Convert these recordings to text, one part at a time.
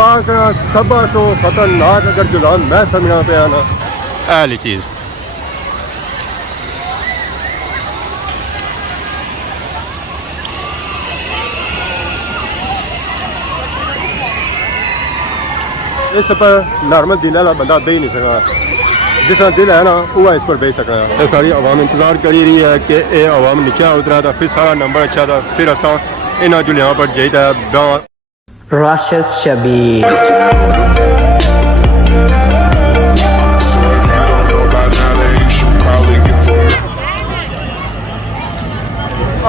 पाक सबा सो खतरनाक अगर जुलान मैं समझना पे आना ऐली चीज़ इस पर नॉर्मल दिल वाला बंदा बह नहीं सकता जिस तरह दिल है ना वो इस पर बेच सकना है। सारी आवाम इंतजार करी रही है कि ये आवाम नीचे उतरा था फिर सारा नंबर अच्छा था फिर असा इन जुलियां पर जाइए Rashid Shabir.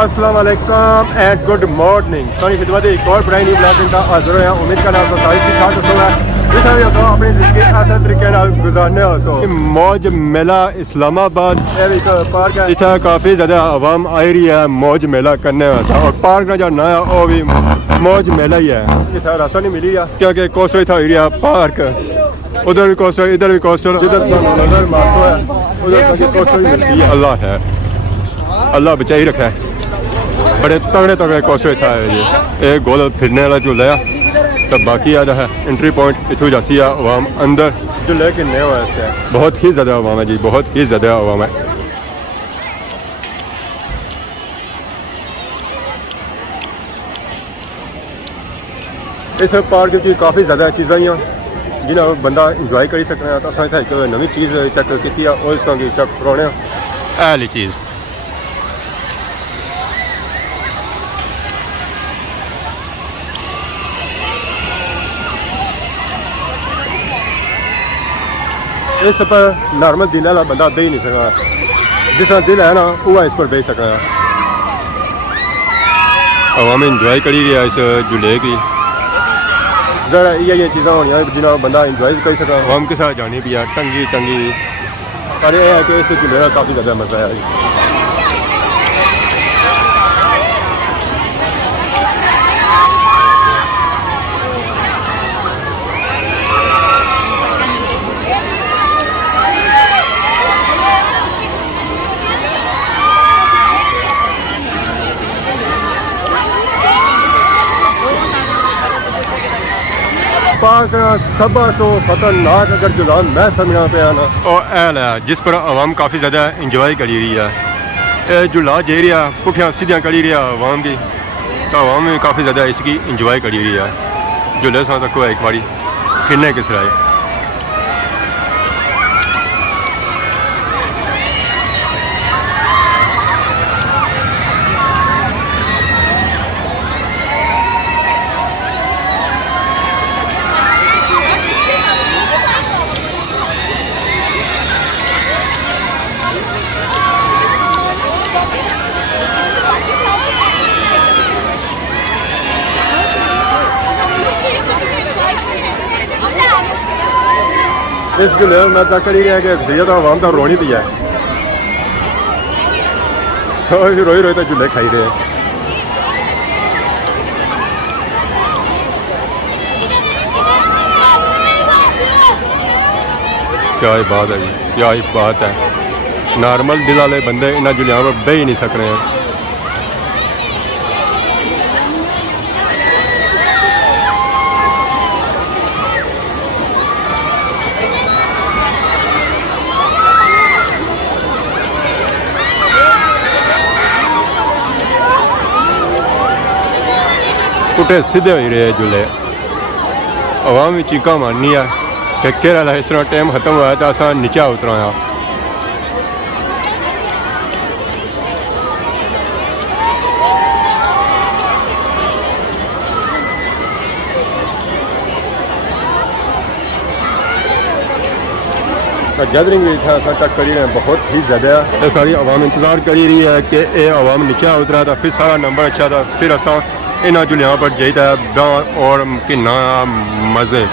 अस्सलाम वालेकुम एंड गुड मॉर्निंग सारी खिदमत एक और ब्रांड न्यू ब्लॉगिंग का हाजिर होया उम्मीद करना तो सारी ठीक ठाक होगा जितना भी होगा अपनी जिंदगी ऐसे तरीके नाल गुजारने हो मौज मेला इस्लामाबाद एक पार्क है इतना काफ़ी ज़्यादा आवाम आई रही है मौज मेला करने वास्ते और पार्क का जो ना है वो भी मौज मेला ही है इतना रास्ता नहीं मिली है क्योंकि कोस्टर था एरिया पार्क उधर भी कोस्टर इधर भी कोस्टर जिधर नजर मासो है उधर कोस्टर मिलती है अल्लाह है अल्लाह बचाई रखा है बड़े तगड़े तगड़े कोस्टर था ये गोल फिरने वाला झूला है तो बाकी आता है एंट्री पॉइंट इतों जासी है आवाम अंदर जो लेके नया हुआ है बहुत ही ज़्यादा आवाम है जी बहुत ही ज़्यादा आवाम है। इस पार्क में काफ़ी ज़्यादा चीज़ां जिन्हें बंदा इंजॉय कर सकना तो असा एक नवी चीज़ चेक की और इस तरह चेक कराने ऐली चीज़ इस पर नॉर्मल दिल वाला बंदा बह नहीं सकता जिस तरह दिल है ना वो इस पर बेच सकना है। आवाम इंजॉय करी रही है इस झूले की ज़रा ये चीज़ां होनी जिन्हें बंदा इंजॉय कर सकता आवाम के साथ जानी भी है टंगी टंगी पर यह है कि इस झूले का काफ़ी ज़्यादा मज़ा है। पार्क सबा सो खतरनाक अगर जुलान मैं समझना पे आना और ऐल है जिस पर आवाम काफ़ी ज़्यादा इंजॉय करी रही है ये झूला जे रहा पुठियाँ सीधियाँ करी रहा आवाम की तो आवाम में काफ़ी ज़्यादा इसकी इंजॉय करी रही है झूले से तक एक बारी फिरने किस रहा है। इस झूले में मैं तक करी रहा कि अक्सरियत आवाम तो रोनी दी है रोई रोई तो झूले खाई रहे हैं। क्या ही बात है जी क्या ही बात है नॉर्मल दिल वाले बंदे इन झूलियां में बह ही नहीं सक रहे हैं। पुठे सीधे हो रहे झूले आवाम भी चीका मारनी है कि केरला इस तरह टाइम खत्म हुआ तो असा नीचा उतराया गैदरिंग भी था चेक करी रहे हैं बहुत ही ज़्यादा ये सारी आवाम इंतज़ार करी रही है कि ये आवाम नीचे उतरा था फिर सारा नंबर अच्छा था फिर असा इन जुलियां पर जाइए और किन्ना मज़े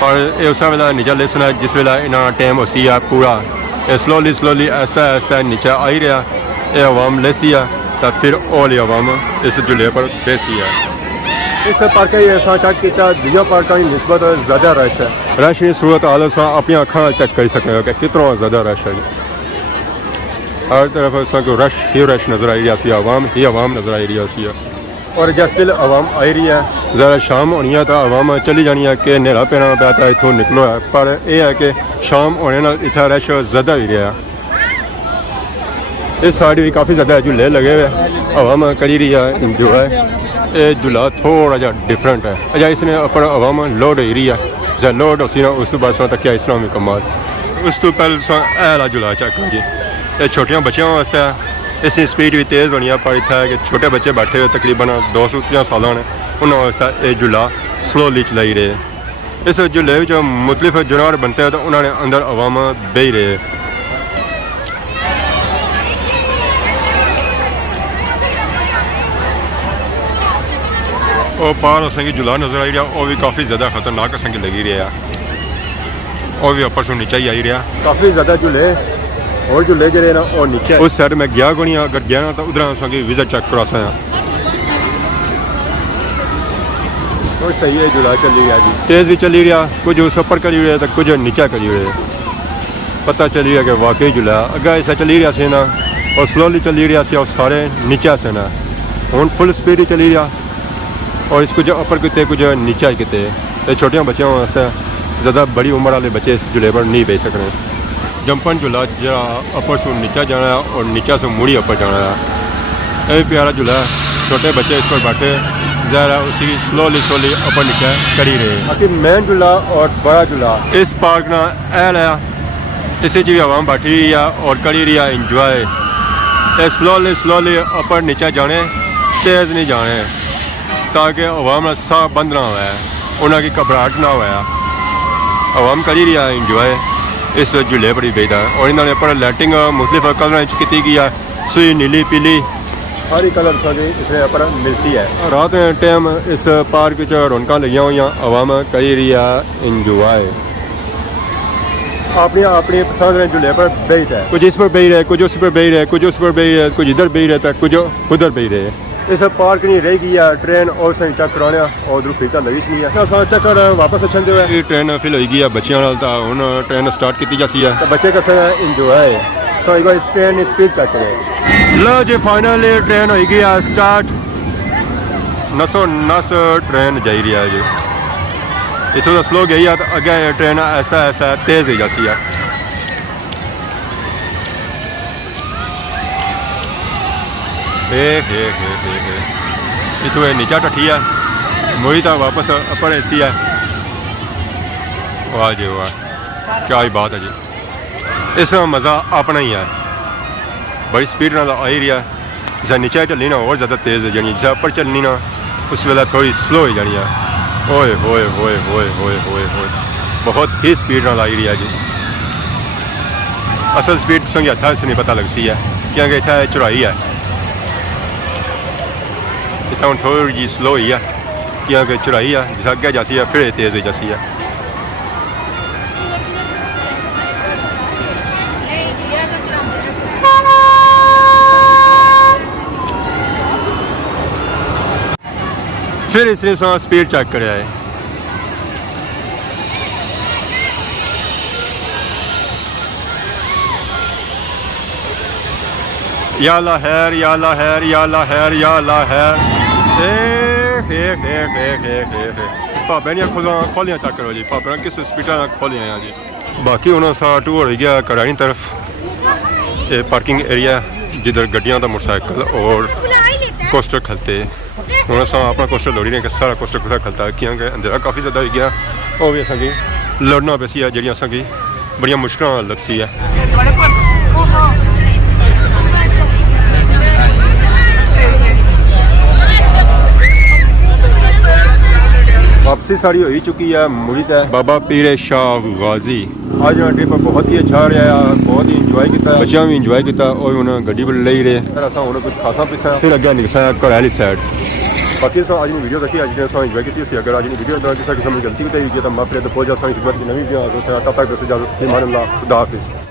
पर उस वेला नीचा लिसन है जिस वेला इन्ना टाइम उसी है पूरा स्लोली स्लोली आहिस्ता आहिस्ता नीचे आई रहा ये आवाम लेसी है तो फिर ओली आवाम इस जुले पर बेसी है। इस पार्क चेक किया दूसरे पार्कों की निस्बत ज़्यादा रश है रश की सूरत हाल अपनी अखा चेक कर सकते हो कि कितना ज़्यादा रश है। हर तरफ रश ही रश नज़र आई रहा आवाम ही आवाम नज़र आई रही है और जब स्टिल आवाम आई रही है ज़रा शाम होनी है तो आवाम चली जानी है कि नेड़ा पैना पै तो इतों निकलो है पर यह है कि शाम होने नाल इतना रश ज़्यादा ही रहा इस साइड भी काफ़ी ज़्यादा झूले लगे हुए आवाम करी रही है इंजॉय ये झूला थोड़ा जहा डिफरेंट है अच्छा इसने अपन आवाम लोड हो रही है जब लोड होती ना उस बाद तक क्या इसना भी कमाल उस तो पहले ऐला झूला चेक करो जी ये छोटिया बच्चों वास्ते इसकी स्पीड भी तेज़ होनी है पर इतना है कि छोटे बच्चे बैठे हुए तकरीबन 250 साल ने उन्होंने वास्ते ये झूला स्लोली चलाई रहे इस झूले मुख्तलिफ जानवर बनते हैं तो उन्होंने अंदर आवाम बही रहे और पार असेंगी झूला नज़र आई रहा वो भी काफ़ी ज़्यादा खतरनाक असेंगी लगी रहा और भी ऊपर से नीचे ही आई रहा काफ़ी ज़्यादा झूले और झूले जरे ना और नीचे उस साइड में गया को नहीं अगर गया ना तो उधर असेंगी विजिट चेक करा सा और सही है झूला चली रहा जी तेज़ भी चली रहा कुछ उस ऊपर करी रहे तो कुछ नीचे करी रहे पता चली रहा कि वाकई झूला अगर ऐसा चली रहा से ना और स्लोली चली रहा से और सारे नीचे से ना हूँ फुल स्पीड ही चली रहा और इसको जो ऊपर कितने कुछ नीचा ही कितने ये छोटे बच्चों वास्ते ज़्यादा बड़ी उम्र वाले बच्चे इस झूले पर नहीं बेच सकते जंपन झूला जरा ऊपर से नीचा जाना है और नीचा से मुड़ी ऊपर जाना है ये प्यारा झूला है छोटे बच्चे इस पर बैठे ज़रा उसी स्लोली ऊपर नीचे करी रहे बाकी मेन झूला और बड़ा झूला इस पार्क ना एल है इसी भी आवाम बैठी रही है और करी रही है इंजॉय ये स्लोली ऊपर नीचे जाने तेज़ नहीं जाने ताकि आवाम साह बंद ना हुआ उन्होंने घबराहट ना हुआ आवाम करी रही है इंजॉय इस झूले पर ही बेचता है और इन्होंने पर लाइटिंग मुख्तलिफ कलर की गई है सुई नीली पीली सारी कलर इसमें पर मिलती है रात में टाइम इस पार्क रौनक लगी हुई आवाम करी रही है इंजॉय अपनी अपनी पसंद ने झूले पर बेचता है कुछ इस पर बेच रहे कुछ उस पर बेच रहे कुछ उस पर बेच रहे कुछ इधर बेच रहे कुछ उधर बेच रहे इस पार्क नहीं रह गई है ट्रेन और सही चेक कराने और उधर फिर लगी नहीं है चक्कर वापस अच्छे हुए ट्रेन फिल हो गई है बच्चों हूँ ट्रेन स्टार्ट की जाती है तो बच्चे कैसे इंजॉय सो इस ट्रेन स्पीड चेक करें लो जी फाइनली ट्रेन हो गई है स्टार्ट नसो नस ट्रेन जा रही है जी इतों तो स्लो गई है तो अगे ट्रेन ऐसा ऐसा तेज़ हो जाती है इतों नीचा टठी है मुड़ी तो वापस अपर एसी है वाह जी वाह क्या ही बात है जी इसका मज़ा अपना ही है बड़ी स्पीड ना आई रही है जैसा नीचे चलनी ना और ज़्यादा तेज़ हो जानी जैसा ऊपर चलनी ना उस वेला थोड़ी स्लो हो जानी है ओए होए होए होए होए होए होए बहुत ही स्पीड ना आई रही है जी असल स्पीड संग हथा से नहीं पता लगती है क्योंकि इतना चढ़ाई है इतना हम थोड़ी जी स्लो ही है क्योंकि चढ़ाई है जिस अगे जाती है फिर तेज़ हो जाती है फिर इसने स्पीड चेक कराया है या लहर या लहर या लहर या लहर भापे ने खोलियां चेक करो जी भापे ने किस स्पीड खोलियां जी बाकी हूँ असा टूर हो गया करानी तरफ ये पार्किंग एरिया जिधर गड्डियां तो मोटरसाइकिल और कोस्टर खलते हूँ अस अपना कोस्टर लोड़ी रहे कि सारा कोस्टर कुछ खलता है क्योंकि अंधेरा काफ़ी ज़्यादा हो गया और भी असेंगी लड़ना पैसी है जी असेंगी बड़िया मुश्किल लगती है वापसी साड़ी हो ही चुकी है मुरीद है बाबा पीर शाह गाजी आज ट्रिप बहुत ही अच्छा रहा बहुत ही इंजॉय किया बच्चा भी इंजॉय किया और उन्हें गड्डी पर ले रहे असा हूँ कुछ खासा पिसा फिर अगर निकसा घर वाली साइड बाकी अस आज वीडियो देखी अज इंजॉय की अगर आज वीडियो किसी किस्म की गलती होती है तो मैं फिर तो बहुत ज़्यादा खिदमत की नवी तब तक दस खुदा हाफिज़।